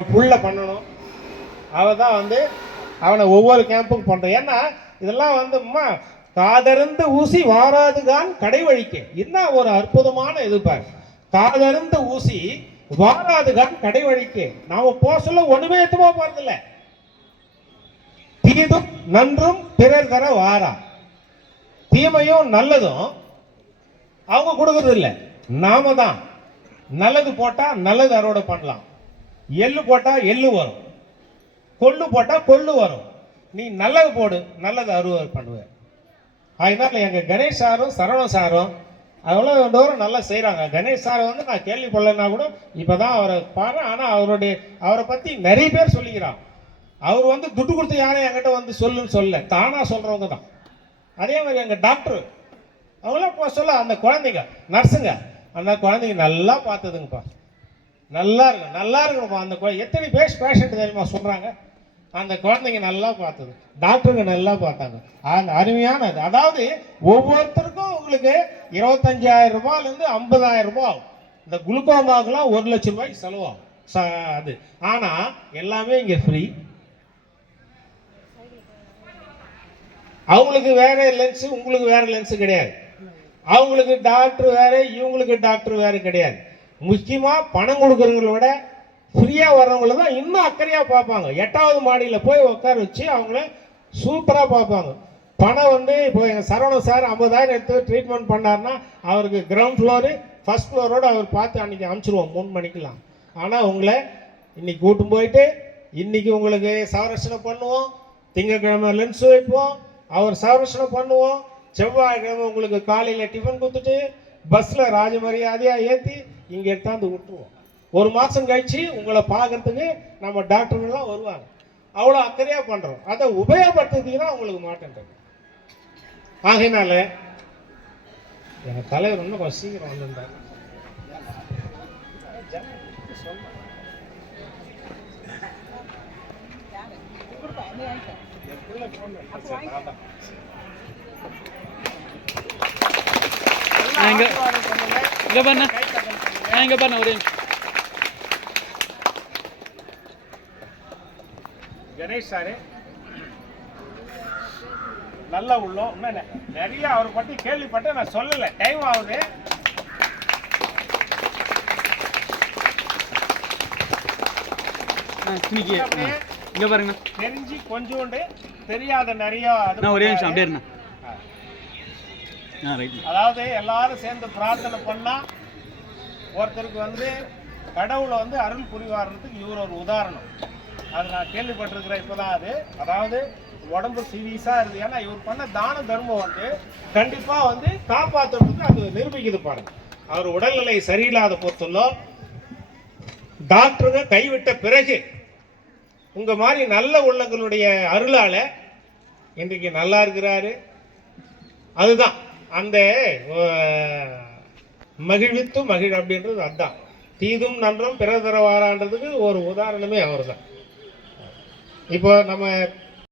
புள்ள பண்ணணும். அவ தான் வந்து அவனை ஒவ்வொரு கேம்புக்கும் பண்ணுறான் ஏன்னா இதெல்லாம் வந்து அம்மா காதறிந்த ஊசி வாராதுதான் கடை வழிக்க. என்ன ஒரு அற்புதமான இது பாரு காதறிந்த ஊசி வாராதுதான் கடை வழிக்க. நாம போக சொல்ல ஒண்ணுமே எத்துமா போறதில்ல தீதும் நன்றும் பிறர் தர வாரா. தீமையும் நல்லதும் அவங்க கொடுக்கறது இல்லை. நாம தான் நல்லது போட்டா நல்லது அறுவடை பண்ணலாம். எள்ளு போட்டால் எள்ளு வரும். கொள்ளு போட்டால் கொள்ளு வரும். நீ நல்லது போடு நல்லது அறுவடை பண்ணுவேன் அதனால எங்கள் கணேஷ் சாரும் சரவண சாரும் அவ்வளோ தூரம் நல்லா செய்கிறாங்க கணேஷ் சார் வந்து நான் கேள்விப்படலைன்னா கூட இப்போ தான் அவரை பாரு. ஆனால் அவருடைய அவரை பற்றி நிறைய பேர் சொல்லிக்கிறான். அவர் வந்து துட்டு கொடுத்து யாரும் என்கிட்ட வந்து சொல்லுன்னு சொல்ல தானாக சொல்கிறவங்க தான். அதே மாதிரி எங்கள் டாக்டர் அவங்களாம் சொல்ல அந்த குழந்தைங்க நர்ஸுங்க அந்த குழந்தைங்க நல்லா பார்த்ததுங்கப்பா. நல்லா இருக்கும் நல்லா இருக்கணும்ப்பா அந்த குழந்தை எத்தனை பேர் பேஷண்ட் தெரியுமா சொல்கிறாங்க அந்த குழந்தைங்க நல்லா பார்த்தது. டாக்டருங்க நல்லா பார்த்தாங்க. அந்த அருமையான இது. அதாவது ஒவ்வொருத்தருக்கும் உங்களுக்கு இருபத்தஞ்சாயிரம் ரூபாயிலேருந்து ஐம்பதாயிரம் ரூபாய் ஆகும். இந்த குளுக்கோமாவுக்குலாம் ஒரு லட்ச ரூபாய்க்கு செலவாகும். ச அது. ஆனால் எல்லாமே இங்கே ஃப்ரீ அவங்களுக்கு வேற லென்ஸு உங்களுக்கு வேற லென்ஸு கிடையாது. அவங்களுக்கு டாக்டர் வேற இவங்களுக்கு டாக்டர் வேற கிடையாது. முக்கியமாக பணம் கொடுக்குறவங்கள விட ஃப்ரீயாக வர்றவங்கள தான் இன்னும் அக்கறையாக பார்ப்பாங்க. எட்டாவது மாடியில் போய் உட்கார வச்சு அவங்கள சூப்பராக பார்ப்பாங்க. பணம் வந்து இப்போ எங்கள் சரவண சார் ஐம்பதாயிரம் எடுத்து ட்ரீட்மெண்ட் பண்ணாருன்னா அவருக்கு கிரவுண்ட் ஃப்ளோரு ஃபஸ்ட் ஃப்ளோரோட அவர் பார்த்து அன்றைக்கி அனுப்பிச்சிருவோம். மூணு மணிக்கெலாம் ஆனால் உங்களை இன்றைக்கி கூட்டும் போயிட்டு இன்றைக்கி உங்களுக்கு சவரட்சணை பண்ணுவோம். திங்கட்கிழமை லென்ஸ் வைப்போம். அவர் சவரட்சணை பண்ணுவோம். செவ்வாய்க்கிழமை உங்களுக்கு காலையில் டிஃபன் கொடுத்துட்டு பஸ்ஸில் ராஜமரியாதையாக ஏற்றி இங்கே எடுத்தாந்து விட்டுருவோம். ஒரு மாதம் கழிச்சு உங்களை பார்க்கறதுக்கு நம்ம டாக்டர்கள்லாம் வருவாங்க. அவ்வளோ அக்கறையாக பண்ணுறோம் அதை உபயோகப்படுத்துறதுக்குன்னா உங்களுக்கு மாட்டேன் ஆகையினால எங்கள் தலைவர் இன்னும் கொஞ்சம் சீக்கிரம் வந்திருந்தார். இங்க பண்ண இங்க பாருண்ணா ஒரே. கணேஷ் சாரு. நல்ல உள்ளம். நெ- நிறைய அவரை பத்தி கேள்விப்பட்டு நான் சொல்லல. டைம் ஆகுது. இங்க பாருங்கண்ணா தெரிஞ்சு கொஞ்சோண்டு தெரியாத நிறைய ஒரே நிமிஷம். அப்படியே ரைட் அதாவது எல்லாரும் சேர்ந்து பிரார்த்தனை பண்ணா ஒருத்தருக்கு வந்து கடவுளை வந்து அருள் புரிவாரத்துக்கு இவர் ஒரு உதாரணம். அது நான் கேள்விப்பட்டிருக்கிறேன் இப்போதான் அது. அதாவது உடம்பு சீரியஸாக இருக்குது ஏன்னா இவர் பண்ண தான தர்மம் வந்து கண்டிப்பாக வந்து காப்பாற்றுறதுக்கு அது நிரூபிக்குது பாருங்க. அவர் உடல்நிலை சரியில்லாத பொறுத்தல்லோ டாக்டருங்க கைவிட்ட பிறகு உங்க மாதிரி நல்ல உள்ளங்களுடைய அருளால இன்றைக்கு நல்லா இருக்கிறாரு. அதுதான். அந்த மகிழ்வித்து மகிழ் அப்படின்றது அதுதான் தீதும் நன்றும் பிறதரவாறான்றதுக்கு ஒரு உதாரணமே அவர் தான் இப்போ நம்ம